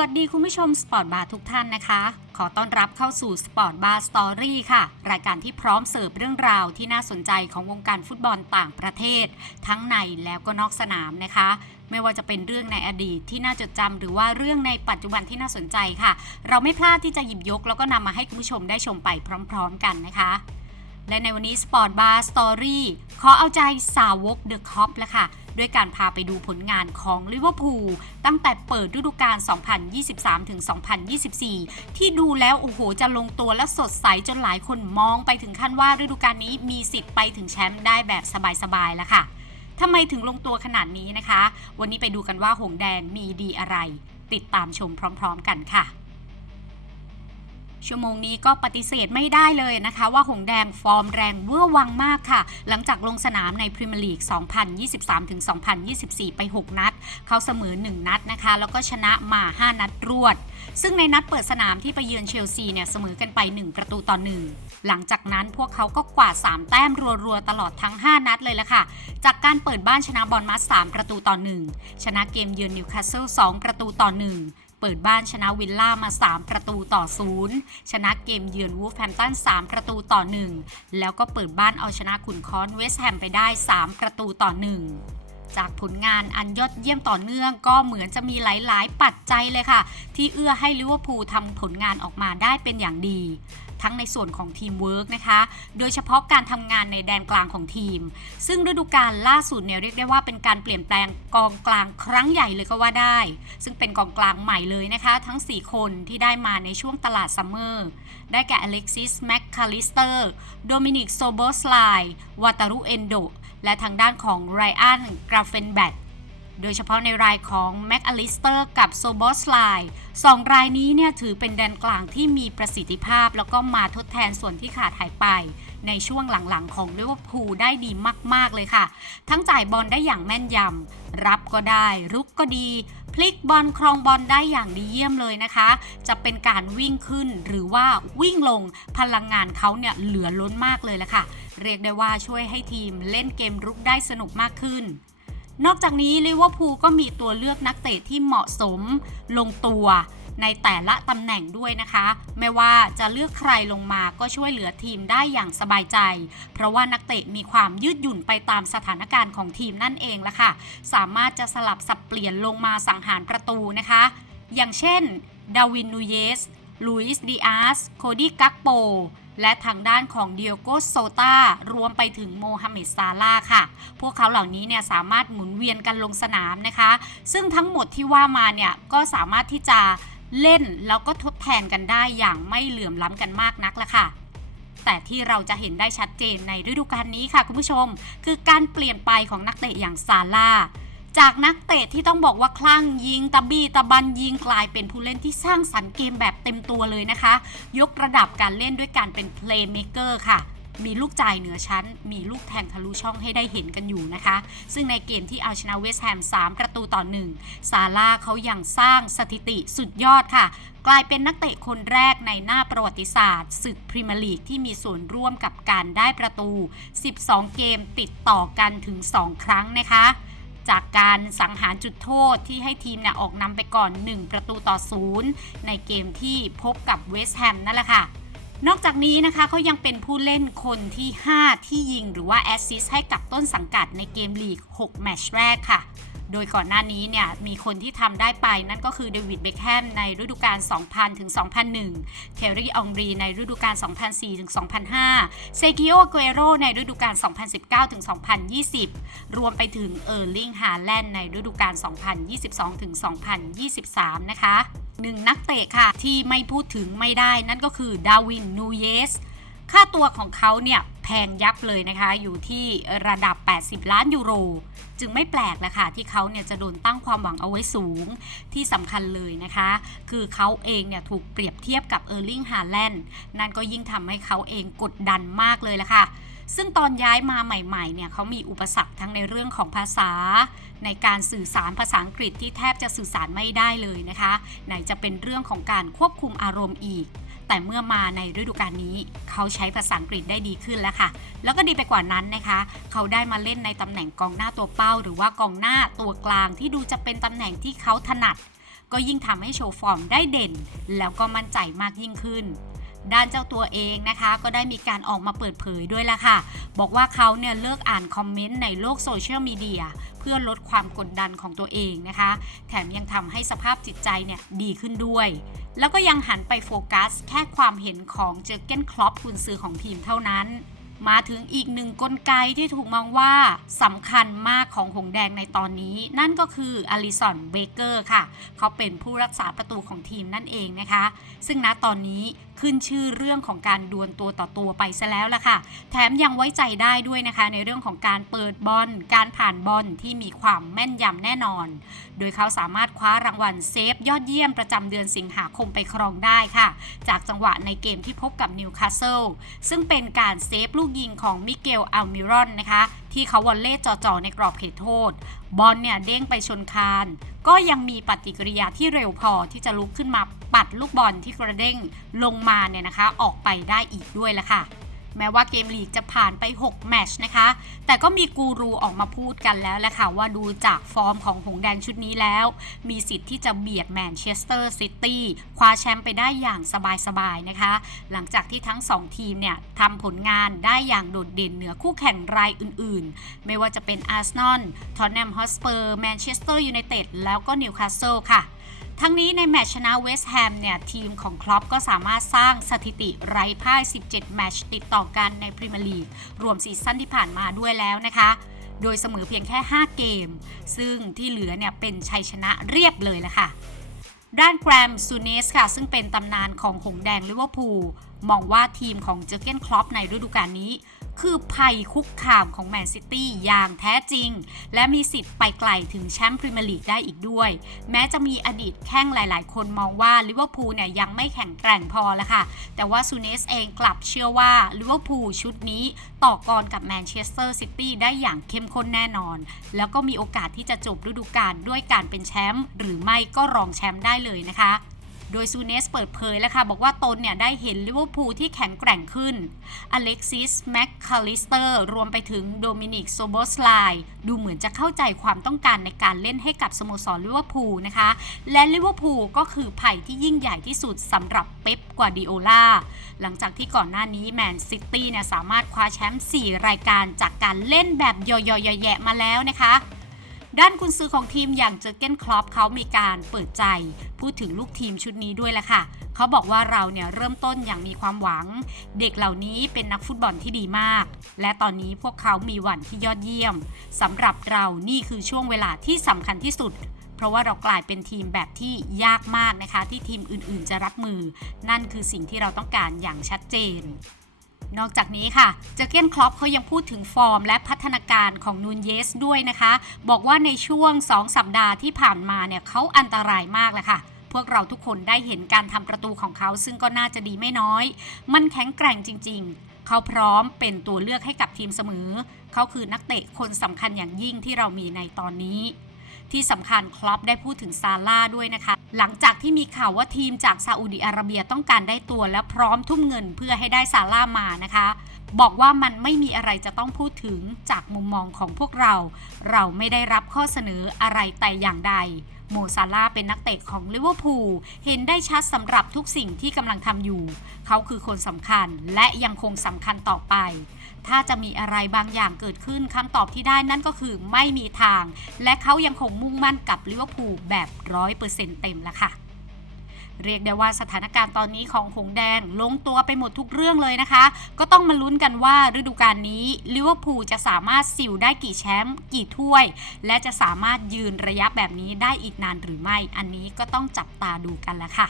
วัสดีคุณผู้ชมสปอร์ตบาร์ทุกท่านนะคะ ขอต้อนรับเข้าสู่สปอร์ตบาร์สตอรี่ค่ะ รายการที่พร้อมเสิร์ฟเรื่องราวที่น่าสนใจของวงการฟุตบอลต่างประเทศ ทั้งในแล้วก็นอกสนามนะคะ ไม่ว่าจะเป็นเรื่องในอดีตที่น่าจดจำหรือว่าเรื่องในปัจจุบันที่น่าสนใจค่ะ เราไม่พลาดที่จะหยิบยก แล้วก็นำมาให้คุณผู้ชมได้ชมไปพร้อม ๆ กันนะคะ และในวันนี้ Sport Bar Story ขอเอาใจสาวกเดอะคอปแล้วค่ะ ด้วยการพาไปดูผลงานของลิเวอร์พูลตั้งแต่เปิดฤดูกาล 2023ถึง2024 ที่ดูแล้ว โอ้โห จะลงตัวและสดใสจนหลายคนมองไปถึงขั้นว่าฤดูกาลนี้มีสิทธิ์ไปถึงแชมป์ได้แบบสบายๆแล้วค่ะทำไมถึงลงตัวขนาดนี้นะคะ วันนี้ไปดูกันว่าหงแดงมีดีอะไร ติดตามชมพร้อม ๆ กันค่ะ ชั่วโมงนี้ก็ปฏิเสธไม่ได้เลยนะคะ ว่าหงแดงฟอร์มแรงเวอร์วังมากค่ะ หลังจากลงสนามในพรีเมียร์ลีก 2023-2024 ไป 6 นัด เขาเสมอ 1 นัดนะคะ แล้วก็ชนะมา 5 นัดรวด ซึ่งในนัดเปิดสนามที่ไปเยือนเชลซีเนี่ยเสมอกันไป 1 ประตูต่อ 1 หลังจากนั้นพวกเขาก็กวาด 3 แต้มรัวๆ ตลอดทั้ง 5 นัดเลยละค่ะ จากการเปิดบ้านชนะบอลมัส3ประตูต่อ 1 ชนะเกมเยือนนิวคาสเซิล2ประตูต่อ 1 เปิดบ้านชนะวิลล่ามา 3 ประตูต่อ 0 ชนะเกมเยือนวูฟแฮมตัน 3 ประตูต่อ 1 แล้วก็เปิดบ้านเอาชนะขุนคอนเวสต์แฮมไปได้ 3 ประตูต่อ 1จากผลงานอันยอดเยี่ยมต่อเนื่องก็เหมือนจะมีหลาย ๆ ปัจจัยเลยค่ะ ที่เอื้อให้ลิเวอร์พูลทำผลงานออกมาได้เป็นอย่างดี ทั้งในส่วนของทีมเวิร์กนะคะ โดยเฉพาะการทำงานในแดนกลางของทีม ซึ่งฤดูกาลล่าสุดเนี่ยเรียกได้ว่าเป็นการเปลี่ยนแปลงกองกลางครั้งใหญ่เลยก็ว่าได้ ซึ่งเป็นกองกลางใหม่เลยนะคะ ทั้ง 4 คนที่ได้มาในช่วงตลาดซัมเมอร์ ได้แก่อเล็กซิสแมคคาลิสเตอร์โดมินิกโซโบสไลวาตารุเอนโดและทางด้านของไรอันกราเฟนแบต โดยเฉพาะในรายของแม็กอลิสเตอร์กับโซบอสไลสองรายนี้เนี่ยถือเป็นแดนกลางที่มีประสิทธิภาพ แล้วก็มาทดแทนส่วนที่ขาดหายไป ในช่วงหลังๆ ของลิเวอร์พูลได้ดีมาก ๆ เลยค่ะ ทั้งจ่ายบอลได้อย่างแม่นยำ รับก็ได้ รุกก็ดีพลิกบอลครองบอลได้อย่างดีเยี่ยมเลยนะคะ จะเป็นการวิ่งขึ้นหรือว่าวิ่งลงพลังงานเขาเนี่ยเหลือล้นมากเลยละค่ะ เรียกได้ว่าช่วยให้ทีมเล่นเกมรุกได้สนุกมากขึ้น นอกจากนี้ลิเวอร์พูลก็มีตัวเลือกนักเตะที่เหมาะสมลงตัวในแต่ละตำแหน่งด้วยนะคะ ไม่ว่าจะเลือกใครลงมาก็ช่วยเหลือทีมได้อย่างสบายใจ เพราะว่านักเตะมีความยืดหยุ่นไปตามสถานการณ์ของทีมนั่นเองละค่ะ สามารถจะสลับสับเปลี่ยนลงมาสังหารประตูนะคะ อย่างเช่น ดาวินนูเยส ลุยส์ดิอาส โคดี้กักโป และทางด้านของเดียโกโซตารวมไปถึงโมฮัมเหม็ดซาลาค่ะ พวกเขาเหล่านี้เนี่ยสามารถหมุนเวียนกันลงสนามนะคะ ซึ่งทั้งหมดที่ว่ามาเนี่ยก็สามารถที่จะเล่นแล้วก็ทดแทนกันได้อย่างไม่เหลื่อมล้ำกันมากนักละค่ะแต่ที่เราจะเห็นได้ชัดเจนในฤดูกาลนี้ค่ะคุณผู้ชม คือการเปลี่ยนไปของนักเตะอย่างซาลา จากนักเตะที่ต้องบอกว่าคลั่งยิงตะบี้ตะบันยิงกลายเป็นผู้เล่นที่สร้างสรรค์เกมแบบเต็มตัวเลยนะคะ ยกระดับการเล่นด้วยการเป็นเพลย์เมเกอร์ค่ะมีลูกจ่ายเหนือชั้น มีลูกแทงทะลุช่องให้ได้เห็นกันอยู่นะคะ ซึ่งในเกมที่เอาชนะเวสต์แฮม 3 ประตูต่อ 1 ซาร่าเขาอยังสร้างสถิติสุดยอดค่ะ กลายเป็นนักเตะคนแรกในหน้าประวัติศาสตร์ศึกพรีเมียร์ลีกที่มีส่วนร่วมกับการได้ประตู 12 เกมติดต่อกันถึง 2 ครั้งนะคะ จากการสังหารจุดโทษที่ให้ทีมเนี่ยออกนำไปก่อน 1 ประตูต่อ0ในเกมที่พบกับเวสต์แฮมนั่นแหละค่ะนอกจากนี้นะคะเขายังเป็นผู้เล่นคนที่ 5 ที่ยิงหรือว่าแอสซิสต์ให้กับต้นสังกัดในเกมลีก 6 แมตช์แรกค่ะ โดยก่อนหน้านี้เนี่ยมีคนที่ทำได้ไปนั่นก็คือเดวิดเบคแฮมในฤดูกาล 2000 ถึง 2001เทอรี่องรีในฤดูกาล 2004 ถึง 2005 เซกิโอเกโรในฤดูกาล 2019 ถึง 2020 รวมไปถึงเออร์ลิงฮาแลนด์ในฤดูกาล 2022 ถึง 2023 นะคะหนึ่งนักเตะค่ะที่ไม่พูดถึงไม่ได้นั่นก็คือดาวินนูเยส ค่าตัวของเขาเนี่ยแพงยับเลยนะคะ อยู่ที่ระดับ 80 ล้านยูโร จึงไม่แปลกแล้วค่ะที่เขาเนี่ยจะโดนตั้งความหวังเอาไว้สูงที่สำคัญเลยนะคะ คือเขาเองเนี่ยถูกเปรียบเทียบกับเออร์ลิงฮาแลนด์นั่นก็ยิ่งทำให้เขาเองกดดันมากเลยละค่ะซึ่งตอนย้ายมาใหม่ๆ เนี่ยเขามีอุปสรรคทั้งในเรื่องของภาษา ในการสื่อสารภาษาอังกฤษที่แทบจะสื่อสารไม่ได้เลยนะคะ ไหนจะเป็นเรื่องของการควบคุมอารมณ์อีก แต่เมื่อมาในฤดูกาลนี้ เขาใช้ภาษาอังกฤษได้ดีขึ้นแล้วค่ะ แล้วก็ดีไปกว่านั้นนะคะ เขาได้มาเล่นในตำแหน่งกองหน้าตัวเป้า หรือว่ากองหน้าตัวกลางที่ดูจะเป็นตำแหน่งที่เขาถนัด ก็ยิ่งทำให้โชว์ฟอร์มได้เด่น แล้วก็มั่นใจมากยิ่งขึ้นด้านเจ้าตัวเองนะคะก็ได้มีการออกมาเปิดเผยด้วยละค่ะ บอกว่าเขาเนี่ยเลิกอ่านคอมเมนต์ในโลกโซเชียลมีเดียเพื่อลดความกดดันของตัวเองนะคะ แถมยังทำให้สภาพจิตใจเนี่ยดีขึ้นด้วย แล้วก็ยังหันไปโฟกัสแค่ความเห็นของเจอร์เก้นคลอปกุนซือของทีมเท่านั้น มาถึงอีกหนึ่งกลไกที่ถูกมองว่าสำคัญมากของหงแดงในตอนนี้ นั่นก็คืออลิสันเบเกอร์ค่ะ เขาเป็นผู้รักษาประตูของทีมนั่นเองนะคะ ซึ่งณตอนนี้ ขึ้นชื่อเรื่องของการดวลตัวต่อตัวไปซะแล้วล่ะค่ะ แถมยังไว้ใจได้ด้วยนะคะ ในเรื่องของการเปิดบอล การผ่านบอลที่มีความแม่นยำแน่นอน โดยเขาสามารถคว้ารางวัลเซฟยอดเยี่ยมประจำเดือนสิงหาคมไปครองได้ค่ะ จากจังหวะในเกมที่พบกับนิวคาสเซิลซึ่งเป็นการเซฟลูกยิงของมิเกลอัลมิรอนนะคะที่เขาวอลเล่จ่อๆในกรอบเขตโทษ บอลเนี่ยเด้งไปชนคาน ก็ยังมีปฏิกิริยาที่เร็วพอที่จะลุกขึ้นมา ปัดลูกบอลที่กระเด้งลงมาเนี่ยนะคะ ออกไปได้อีกด้วยละค่ะ แม้ว่าเกมลีกจะผ่านไป 6 แมชนะคะ แต่ก็มีกูรูออกมาพูดกันแล้วแหละค่ะ ว่าดูจากฟอร์มของหงแดงชุดนี้แล้ว มีสิทธิ์ที่จะเบียดแมนเชสเตอร์ซิตี้คว้าแชมป์ไปได้อย่างสบายๆนะคะ หลังจากที่ทั้ง 2 ทีมเนี่ยทำผลงานได้อย่างโดดเด่นเหนือคู่แข่งรายอื่นๆ ไม่ว่าจะเป็นอาร์เซนอลทอนแนมฮอสเปอร์แมนเชสเตอร์ยูไนเต็ดแล้วก็นิวคาสเซิลค่ะ ทั้งนี้ในแมตช์ชนะเวสต์แฮมเนี่ยทีมของคลอปก็สามารถสร้างสถิติไร้พ่าย 17 แมตช์ติดต่อกันในพรีเมียร์ลีกรวมซีซั่นที่ผ่านมาด้วยแล้วนะคะ โดยเสมอเพียงแค่ 5 เกม ซึ่งที่เหลือเนี่ยเป็นชัยชนะเรียบเลยละค่ะด้านแกรมซูเนสค่ะ ซึ่งเป็นตำนานของหงแดงลิเวอร์พูลมองว่าทีมของเจอเกนคลอปในฤดูกาลนี้ คือภัยคุกคามของแมนซิตี้อย่างแท้จริง และมีสิทธิ์ไปไกลถึงแชมป์พรีเมียร์ลีกได้อีกด้วย แม้จะมีอดีตแข้งหลาย ๆ คนมองว่าลิเวอร์พูลเนี่ยยังไม่แข็งแกร่งพอแล้วค่ะ แต่ว่าซูเนสเองกลับเชื่อว่าลิเวอร์พูลชุดนี้ต่อกรกับแมนเชสเตอร์ซิตี้ได้อย่างเข้มข้นแน่นอน แล้วก็มีโอกาสที่จะจบฤดูกาลด้วยการเป็นแชมป์หรือไม่ก็รองแชมป์ได้เลยนะคะ โดยซูเนสเปิดเผยแล้วค่ะบอกว่าตนเนี่ยได้เห็นลิเวอร์พูลที่แข็งแกร่งขึ้น อเล็กซิส แมคคาลิสเตอร์ รวมไปถึงโดมินิก โซโบสไลดูเหมือนจะเข้าใจความต้องการในการเล่นให้กับสโมสรลิเวอร์พูลนะคะ และลิเวอร์พูลก็คือไผ่ที่ยิ่งใหญ่ที่สุดสำหรับเป๊ปกวาดิโอลาหลังจากที่ก่อนหน้านี้แมนซิตี้เนี่ยสามารถคว้าแชมป์4 รายการจากการเล่นแบบยอยๆแยะมาแล้วนะคะ ด้านกุนซือของทีมอย่างเจอเก้นคลอปเขามีการเปิดใจ พูดถึงลูกทีมชุดนี้ด้วยแหละค่ะ เขาบอกว่าเราเนี่ยเริ่มต้นอย่างมีความหวัง เด็กเหล่านี้เป็นนักฟุตบอลที่ดีมาก และตอนนี้พวกเขามีวันที่ยอดเยี่ยมสำหรับเรานี่คือช่วงเวลาที่สำคัญที่สุดเพราะว่าเรากลายเป็นทีมแบบที่ยากมากนะคะ ที่ทีมอื่นๆ จะรับมือ นั่นคือสิ่งที่เราต้องการอย่างชัดเจน นอกจากนี้ค่ะเจอเกนคลอปเขายังพูดถึงฟอร์มและพัฒนาการของนูนเยสด้วยนะคะ บอกว่าในช่วง 2 สัปดาห์ที่ผ่านมาเนี่ยเขาอันตรายมากแหละค่ะพวกเราทุกคนได้เห็นการทำประตูของเขาซึ่งก็น่าจะดีไม่น้อย มันแข็งแกร่งจริง ๆ เขาพร้อมเป็นตัวเลือกให้กับทีมเสมอ เขาคือนักเตะคนสำคัญอย่างยิ่งที่เรามีในตอนนี้ ที่สำคัญคลอปได้พูดถึงซาร่าด้วยนะคะ หลังจากที่มีข่าวว่าทีมจากซาอุดิอาระเบียต้องการได้ตัวและพร้อมทุ่มเงินเพื่อให้ได้ซาร่ามานะคะ บอกว่ามันไม่มีอะไรจะต้องพูดถึงจากมุมมองของพวกเรา เราไม่ได้รับข้อเสนออะไรแต่อย่างใดโมซาร่าเป็นนักเตะของลิเวอร์พูลเห็นได้ชัดสำหรับทุกสิ่งที่กำลังทำอยู่ เขาคือคนสำคัญและยังคงสำคัญต่อไป ถ้าจะมีอะไรบางอย่างเกิดขึ้นคำตอบที่ได้นั่นก็คือไม่มีทาง และเขายังคงมุ่งมั่นกับลิเวอร์พูลแบบร้อยเปอร์เซ็นต์เต็มละค่ะเรียกได้ว่าสถานการณ์ตอนนี้ของหงแดงลงตัวไปหมดทุกเรื่องเลยนะคะ ก็ต้องมาลุ้นกันว่าฤดูกาลนี้ลิเวอร์พูลจะสามารถสิวได้กี่แชมป์กี่ถ้วย และจะสามารถยืนระยะแบบนี้ได้อีกนานหรือไม่ อันนี้ก็ต้องจับตาดูกันละค่ะ